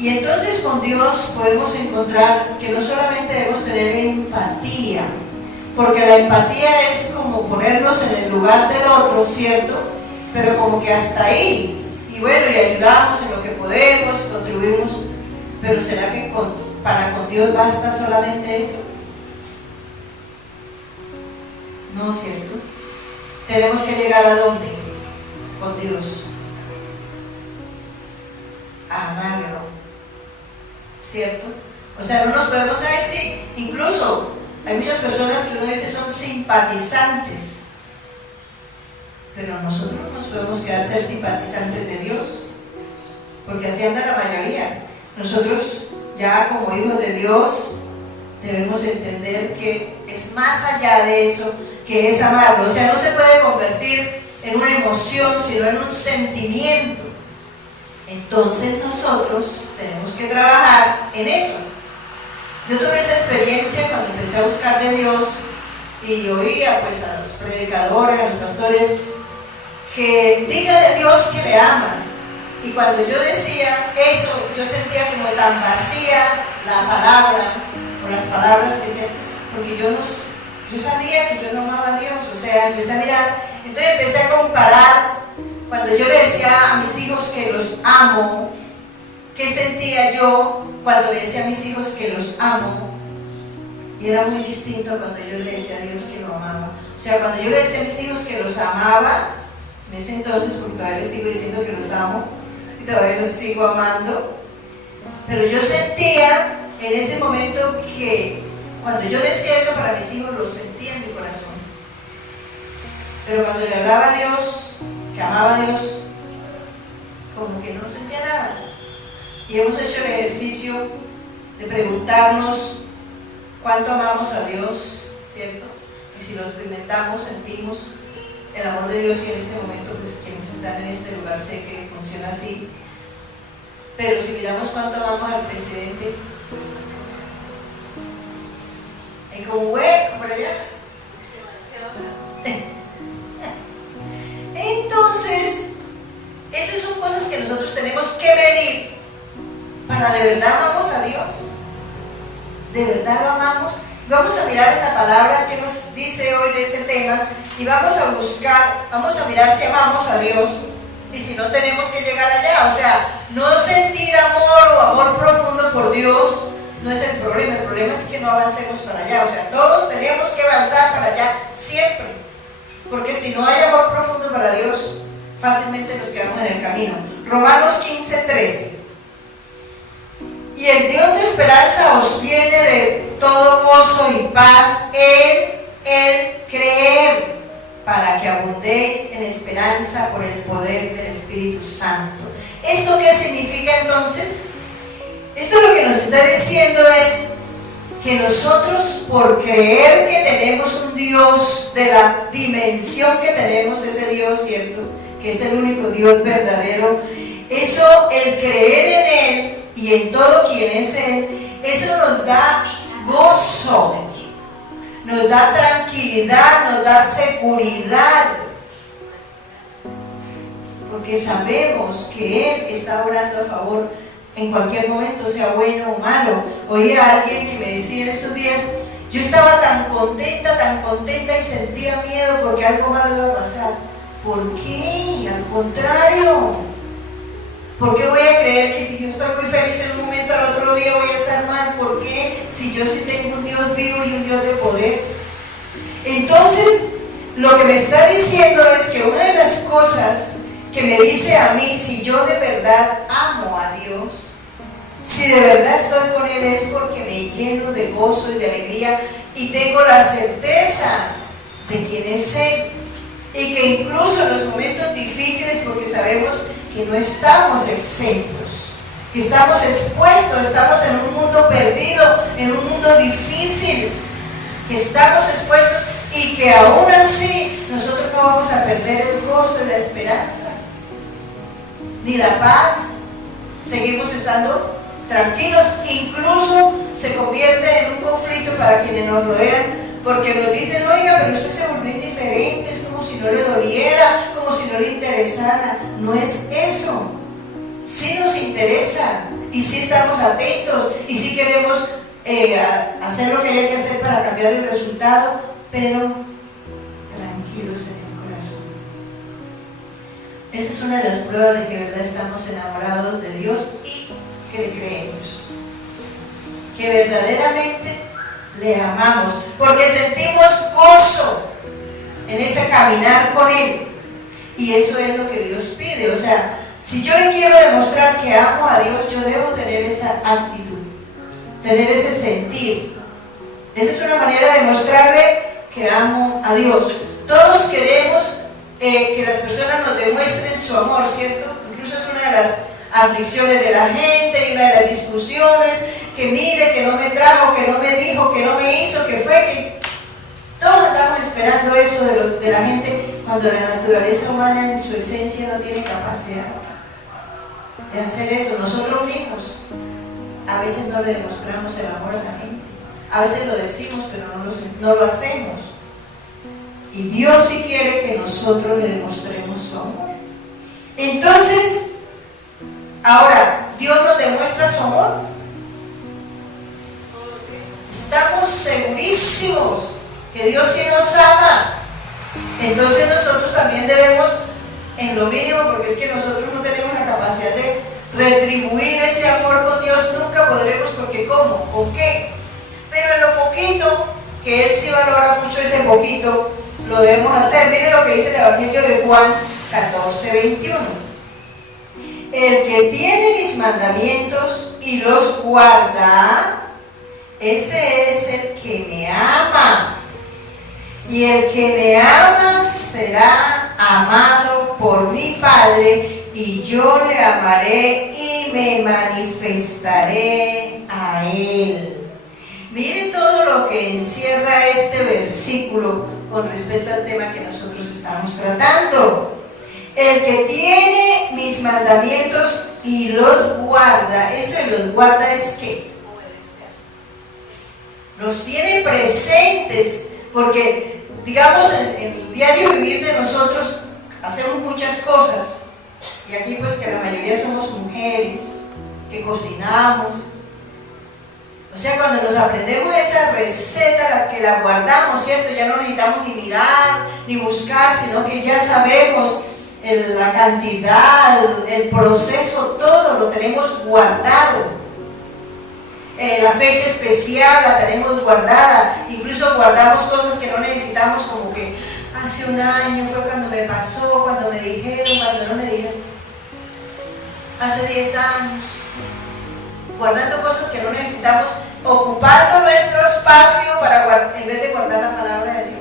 Y entonces con Dios podemos encontrar que no solamente debemos tener empatía, porque la empatía es como ponernos en el lugar del otro, ¿cierto? Pero como que hasta ahí, y bueno, y ayudamos en lo que podemos, contribuimos, pero ¿será que para con Dios basta solamente eso? No, ¿cierto? Tenemos que llegar ¿a dónde? Con Dios. A amarlo, ¿cierto? O sea, no nos podemos saber si, incluso hay muchas personas que uno dice son simpatizantes, pero nosotros no nos podemos quedar ser simpatizantes de Dios, porque así anda la mayoría. Nosotros ya como hijos de Dios debemos entender que es más allá de eso, que es amarlo. O sea, no se puede convertir en una emoción, sino en un sentimiento. Entonces nosotros tenemos que trabajar en eso. Yo tuve esa experiencia cuando empecé a buscar de Dios y oía pues a los predicadores, a los pastores, que diga de Dios que le aman. Y cuando yo decía eso, yo sentía como tan vacía la palabra, o las palabras que decían, porque yo sabía que yo no amaba a Dios. O sea, empecé a mirar, entonces empecé a comparar. Cuando yo le decía a mis hijos que los amo, ¿qué sentía yo cuando le decía a mis hijos que los amo? Y era muy distinto cuando yo le decía a Dios que lo amaba. O sea, cuando yo le decía a mis hijos que los amaba, en ese entonces, porque todavía les sigo diciendo que los amo, y todavía los sigo amando, pero yo sentía en ese momento que cuando yo decía eso para mis hijos, lo sentía en mi corazón. Pero cuando le hablaba a Dios, que amaba a Dios, como que no sentía nada. Y hemos hecho el ejercicio de preguntarnos cuánto amamos a Dios, ¿cierto? Y si lo experimentamos, sentimos el amor de Dios, y en este momento pues quienes están en este lugar sé que funciona así. Pero si miramos cuánto amamos al presidente, hay como un hueco por allá. Entonces, esas son cosas que nosotros tenemos que medir para de verdad amamos a Dios. De verdad lo amamos. Vamos a mirar en la palabra que nos dice hoy de ese tema y vamos a buscar, vamos a mirar si amamos a Dios y si no tenemos que llegar allá. O sea, no sentir amor o amor profundo por Dios no es el problema es que no avancemos para allá. O sea, todos tenemos que avanzar para allá siempre, porque si no hay amor profundo para Dios, fácilmente nos quedamos en el camino. Romanos 15:13. Y el Dios de esperanza os llene de todo gozo y paz en el creer, para que abundéis en esperanza por el poder del Espíritu Santo. ¿Esto qué significa entonces? Esto lo que nos está diciendo es que nosotros, por creer que tenemos un Dios de la dimensión que tenemos, ese Dios, ¿cierto?, que es el único Dios verdadero, eso, el creer en Él y en todo quien es Él, eso nos da gozo, nos da tranquilidad, nos da seguridad, porque sabemos que Él está orando a favor en cualquier momento, sea bueno o malo. Oí a alguien que me decía en estos días, yo estaba tan contenta y sentía miedo porque algo malo iba a pasar. ¿Por qué? Al contrario. ¿Por qué voy a creer que si yo estoy muy feliz en un momento, al otro día voy a estar mal? ¿Por qué? Si yo sí tengo un Dios vivo y un Dios de poder. Entonces, lo que me está diciendo es que una de las cosas que me dice a mí, si yo de verdad amo a Dios, si de verdad estoy con Él, es porque me lleno de gozo y de alegría y tengo la certeza de quién es Él. Y que incluso en los momentos difíciles, porque sabemos que no estamos exentos, que estamos expuestos, estamos en un mundo perdido, en un mundo difícil, que estamos expuestos y que aún así nosotros no vamos a perder el gozo y la esperanza, ni la paz. Seguimos estando tranquilos, incluso se convierte en un conflicto para quienes nos rodean, porque nos dicen, oiga, pero usted se volvió indiferente, es como si no le doliera, como si no le interesara. No es eso, sí nos interesa, y sí estamos atentos, y sí queremos hacer lo que hay que hacer para cambiar el resultado, pero tranquilos en el corazón. Esa es una de las pruebas de que de verdad estamos enamorados de Dios y que le creemos, que verdaderamente le amamos, porque sentimos gozo en ese caminar con Él. Y eso es lo que Dios pide. O sea, si yo le quiero demostrar que amo a Dios, yo debo tener esa actitud, tener ese sentir. Esa es una manera de mostrarle que amo a Dios. Todos queremos que las personas nos demuestren su amor, ¿cierto? Incluso es una de las aflicciones de la gente y una de las discusiones, que mire, que no me trajo, que no me dijo, que no me hizo, que fue, que... Todos estamos esperando eso de la gente, cuando la naturaleza humana en su esencia no tiene capacidad de hacer eso. Nosotros mismos a veces no le demostramos el amor a la gente, a veces lo decimos pero no lo hacemos. Y Dios sí quiere que nosotros le demostremos su amor. Entonces, ahora, ¿Dios nos demuestra su amor? Estamos segurísimos que Dios sí nos ama. Entonces nosotros también debemos, en lo mínimo, porque es que nosotros no tenemos la capacidad de retribuir ese amor con Dios, nunca podremos, porque ¿cómo? ¿Con qué? Pero en lo poquito, que Él sí valora mucho ese poquito, lo debemos hacer. Miren lo que dice el Evangelio de Juan 14:21. El que tiene mis mandamientos y los guarda, ese es el que me ama. Y el que me ama será amado por mi Padre, y yo le amaré y me manifestaré a Él. Miren todo lo que encierra este versículo con respecto al tema que nosotros estamos tratando. El que tiene mis mandamientos y los guarda, eso de los guarda es que los tiene presentes, porque digamos en el diario vivir de nosotros hacemos muchas cosas, y aquí pues que la mayoría somos mujeres que cocinamos. O sea, cuando nos aprendemos esa receta, que la guardamos, ¿cierto? Ya no necesitamos ni mirar, ni buscar, sino que ya sabemos la cantidad, el proceso, todo lo tenemos guardado. La fecha especial la tenemos guardada, incluso guardamos cosas que no necesitamos, como que hace un año fue cuando me pasó, cuando me dijeron, cuando no me dijeron, hace 10 años. Guardando cosas que no necesitamos, ocupando nuestro espacio en vez de guardar la palabra de Dios.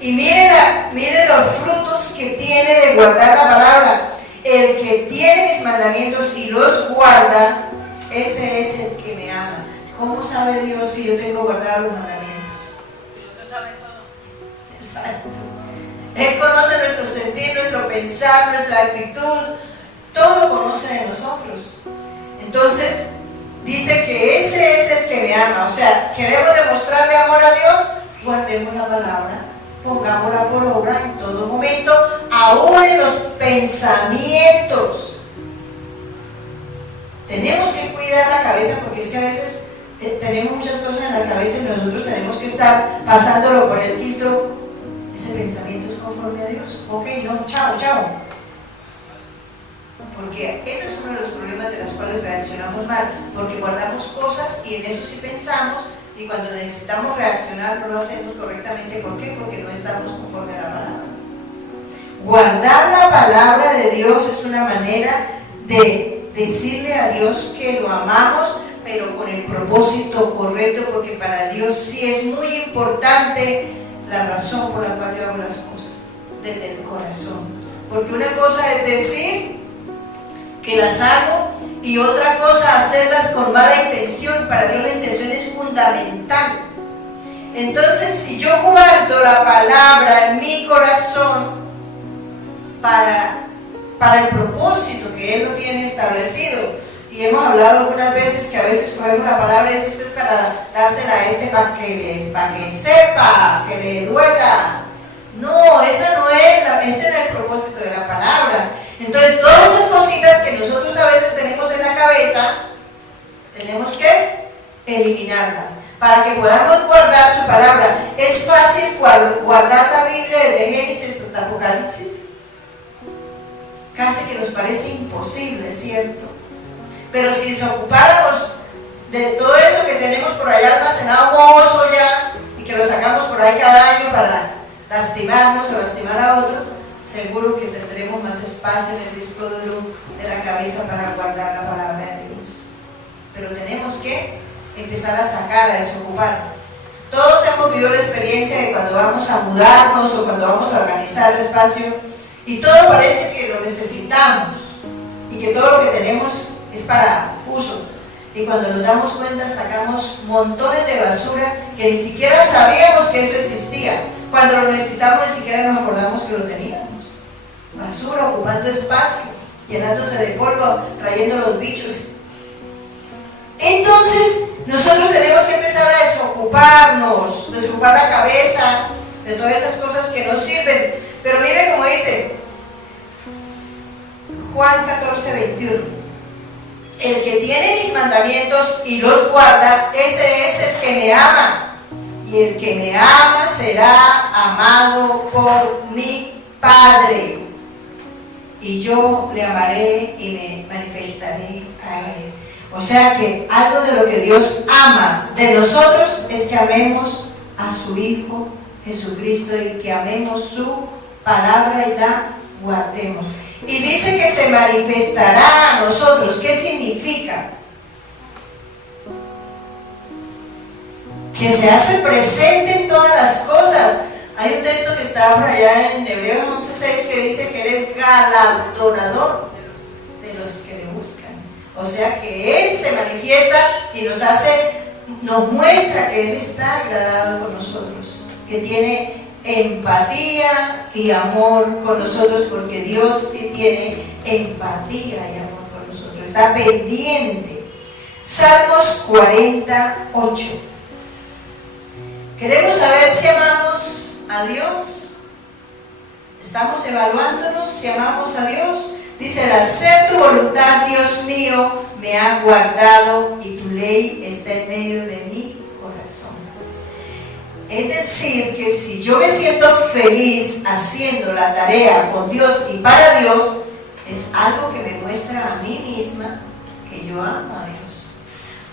Y miren los frutos que tiene de guardar la palabra. El que tiene mis mandamientos y los guarda, ese es el que me ama. ¿Cómo sabe Dios que yo tengo guardados los mandamientos? Dios sabe todo. Exacto. Él conoce nuestro sentir, nuestro pensar, nuestra actitud, todo conoce de nosotros. Entonces, dice que ese es el que me ama. O sea, queremos demostrarle amor a Dios, guardemos la palabra, pongámosla por obra en todo momento, aún en los pensamientos. Tenemos que cuidar la cabeza, porque es que a veces tenemos muchas cosas en la cabeza y nosotros tenemos que estar pasándolo por el filtro. Ese pensamiento es conforme a Dios. Ok, no, chao. Porque ese es uno de los problemas de los cuales reaccionamos mal, porque guardamos cosas y en eso sí pensamos, y cuando necesitamos reaccionar no lo hacemos correctamente. ¿Por qué? Porque no estamos conforme a la palabra. Guardar la palabra de Dios es una manera de decirle a Dios que lo amamos, pero con el propósito correcto, porque para Dios sí es muy importante la razón por la cual yo hago las cosas, desde el corazón. Porque una cosa es decir que las hago, y otra cosa hacerlas con mala intención. Para Dios la intención es fundamental. Entonces, si yo guardo la palabra en mi corazón para el propósito que Él lo tiene establecido, y hemos hablado algunas veces que a veces cogemos la palabra y esto es para dársela a este para que sepa, que le duela. No, ese era el propósito de la palabra. Entonces, todas esas cositas que nosotros a veces tenemos en la cabeza, Tenemos que eliminarlas para que podamos guardar su palabra. ¿Es fácil guardar la Biblia desde Génesis hasta Apocalipsis? Casi que nos parece imposible, ¿cierto? Pero si nos ocupáramos de todo eso que tenemos por allá almacenado, mozo ya, y que lo sacamos por ahí cada año para lastimarnos o lastimar a otro, seguro que tendremos más espacio en el disco duro de la cabeza para guardar la palabra de Dios. Pero tenemos que empezar a sacar, a desocupar. Todos hemos vivido la experiencia de cuando vamos a mudarnos o cuando vamos a organizar el espacio y todo parece que lo necesitamos y que todo lo que tenemos es para uso. Y cuando nos damos cuenta sacamos montones de basura que ni siquiera sabíamos que eso existía. Cuando lo necesitamos ni siquiera nos acordamos que lo teníamos. Basura ocupando espacio, llenándose de polvo, trayendo los bichos. Entonces nosotros tenemos que empezar a desocupar la cabeza de todas esas cosas que nos sirven. Pero mire como dice Juan 14:21. El que tiene mis mandamientos y los guarda, ese es el que me ama. Y el que me ama será amado por mi Padre. Y yo le amaré y me manifestaré a él. O sea que algo de lo que Dios ama de nosotros es que amemos a su Hijo Jesucristo y que amemos su palabra y la guardemos. Y dice que se manifestará a nosotros. ¿Qué significa? Que se hace presente en todas las cosas. Hay un texto que está por allá en Hebreos 11:6 que dice que Él es galardonador de los que le buscan. O sea que Él se manifiesta y nos muestra que Él está agradado con nosotros, que tiene empatía y amor con nosotros, porque Dios sí tiene empatía y amor con nosotros, está pendiente. Salmos 48. Queremos saber si amamos a Dios. Estamos evaluándonos si amamos a Dios. Dice: al hacer tu voluntad, Dios mío, me ha guardado y tu ley está en medio de mi corazón. Es decir, que si yo me siento feliz haciendo la tarea con Dios y para Dios, es algo que me muestra a mí misma que yo amo a Dios.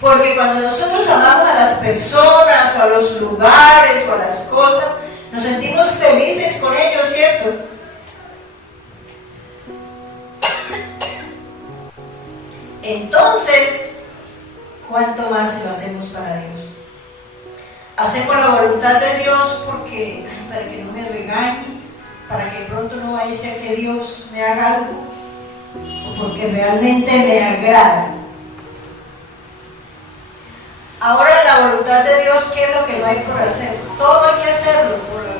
Porque cuando nosotros amamos a las personas, o a los lugares, o a las cosas, nos sentimos felices con ellos, ¿cierto? Entonces, ¿cuánto más lo hacemos para Dios? Hacemos la voluntad de Dios porque, para que no me regañe, para que pronto no vaya a ser que Dios me haga algo, o porque realmente me agrada. Ahora, la voluntad de Dios, ¿qué es lo que no hay por hacer? Todo hay que hacerlo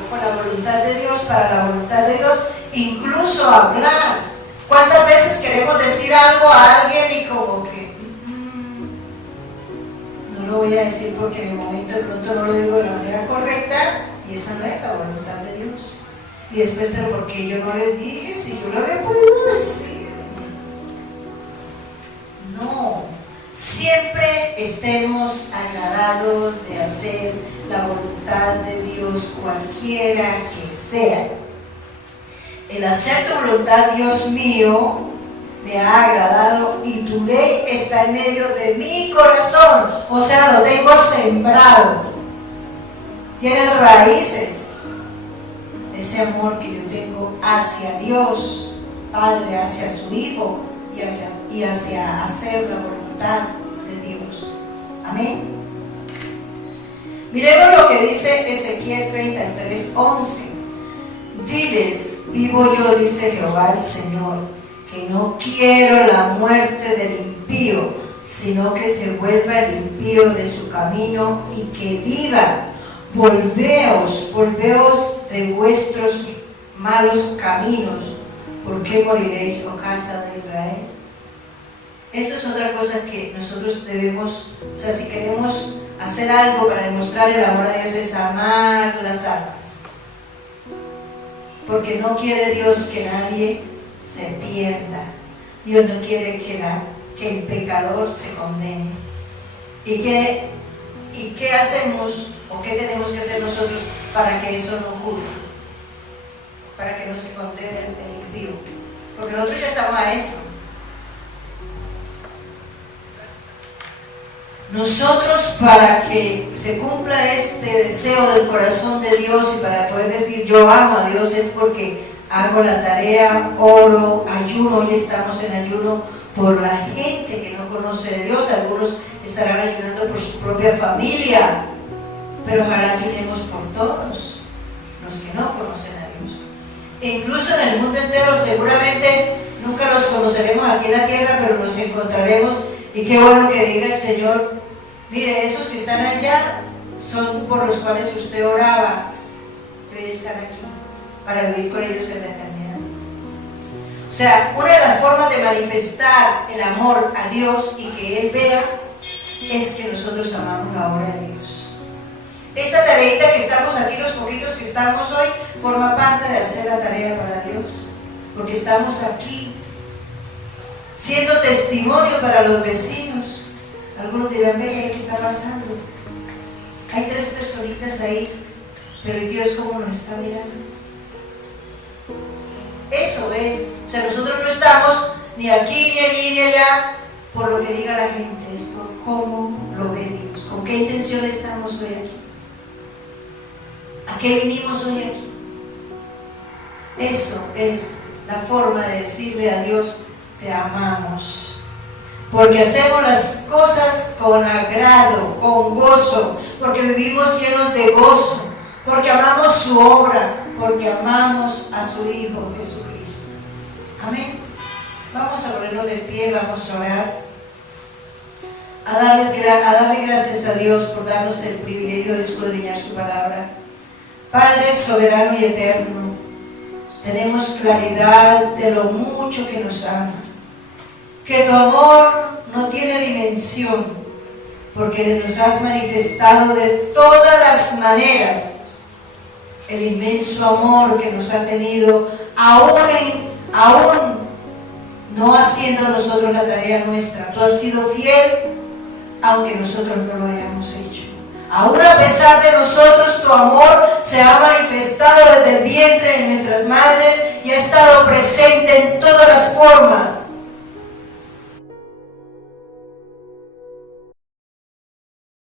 por la voluntad de Dios, para la voluntad de Dios, incluso hablar. ¿Cuántas veces queremos decir algo a alguien y como que no lo voy a decir porque en el momento de pronto no lo digo de la manera correcta y esa no es la voluntad de Dios? Y después, pero ¿por qué yo no le dije si yo lo había podido decir? No, siempre estemos agradados de hacer la voluntad de Dios, cualquiera que sea. El hacer tu voluntad, Dios mío, me ha agradado y tu ley está en medio de mi corazón. O sea, lo tengo sembrado. Tiene raíces. Ese amor que yo tengo hacia Dios, Padre, hacia su Hijo y hacia hacer la voluntad de Dios. Amén. Miremos lo que dice Ezequiel 33:11. Diles: vivo yo, dice Jehová el Señor, que no quiero la muerte del impío, sino que se vuelva el impío de su camino y que diga: volveos de vuestros malos caminos, ¿por qué moriréis, oh casa de Israel? Esto es otra cosa que nosotros debemos, o sea, si queremos hacer algo para demostrar el amor a Dios, es amar las almas. Porque no quiere Dios que nadie se pierda. Dios no quiere que el pecador se condene. ¿Y qué hacemos o qué tenemos que hacer nosotros para que eso no ocurra? Para que no se condene el impío. Porque nosotros ya estamos adentro. Nosotros, para que se cumpla este deseo del corazón de Dios y para poder decir yo amo a Dios, es porque hago la tarea, oro, ayuno. Hoy estamos en ayuno por la gente que no conoce de Dios. Algunos estarán ayunando por su propia familia, pero ojalá ayunemos por todos los que no conocen a Dios. E incluso en el mundo entero, seguramente nunca los conoceremos aquí en la tierra, pero nos encontraremos. Y qué bueno que diga el Señor: mire, esos que están allá son por los cuales usted oraba, y hoy están aquí para vivir con ellos en la eternidad. O sea, una de las formas de manifestar el amor a Dios y que Él vea es que nosotros amamos la obra de Dios. Esta tareita que estamos aquí, los poquitos que estamos hoy, forma parte de hacer la tarea para Dios, porque estamos aquí siendo testimonio para los vecinos. Algunos dirán: ve, ¿qué está pasando? Hay 3 personitas ahí, pero Dios cómo nos está mirando. Eso es. O sea, nosotros no estamos ni aquí, ni allí, ni allá por lo que diga la gente, es por cómo lo ve Dios. ¿Con qué intención estamos hoy aquí? ¿A qué vinimos hoy aquí? Eso es la forma de decirle a Dios: te amamos, porque hacemos las cosas con agrado, con gozo, porque vivimos llenos de gozo, porque amamos su obra, porque amamos a su Hijo Jesucristo. Amén. Vamos a ponernos de pie, vamos a orar, a darle gracias a Dios por darnos el privilegio de escudriñar su palabra. Padre soberano y eterno, tenemos claridad de lo mucho que nos ama, que tu amor no tiene dimensión, porque nos has manifestado de todas las maneras el inmenso amor que nos ha tenido, aún no haciendo nosotros la tarea nuestra. Tú has sido fiel, aunque nosotros no lo hayamos hecho. Aún a pesar de nosotros, tu amor se ha manifestado desde el vientre de nuestras madres y ha estado presente en todas las formas